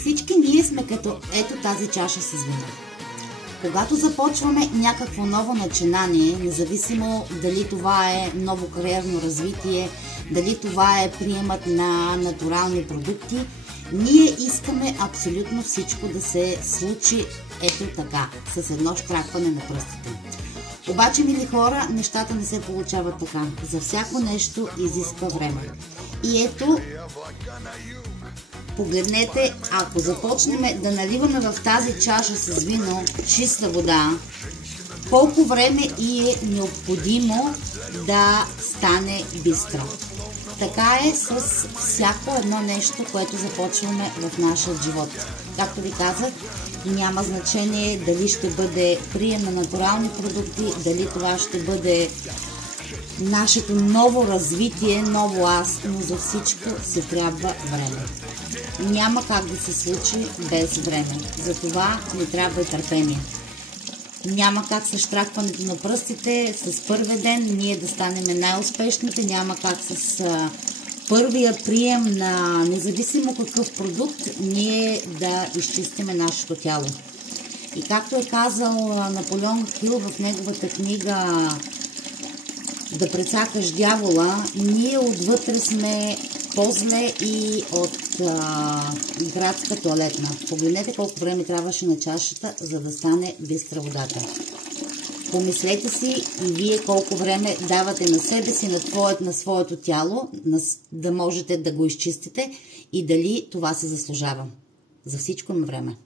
Всички ние сме като ето тази чаша с вино. Когато започваме някакво ново начинание, независимо дали това е ново кариерно развитие, дали това е приемът на натурални продукти, ние искаме абсолютно всичко да се случи ето така, с едно щракване на пръстите. Обаче, мили хора, нещата не се получават така. За всяко нещо изисква време. И ето, погледнете, ако започнем да наливаме в тази чаша с вино чиста вода, колко време и е необходимо да стане бистро. Така е с всяко едно нещо, което започваме в нашия живот. Както ви казах, няма значение дали ще бъде прием на натурални продукти, дали това ще бъде нашето ново развитие, ново аз, но за всичко се трябва време. Няма как да се случи без време. Затова ни трябва и търпение. Няма как с щракването на пръстите, с първия ден ние да станем най-успешните, няма как с първия прием на независимо какъв продукт ние да изчистиме нашето тяло. И както е казал Наполеон Хил в неговата книга "Да прецакаш дявола", ние отвътре сме по-зле и от градска тоалетна. Погледнете колко време трябваше на чашата, за да стане бистра водата. Помислете си и вие колко време давате на себе си, на своето тяло, да можете да го изчистите и дали това се заслужава. За всичко има време.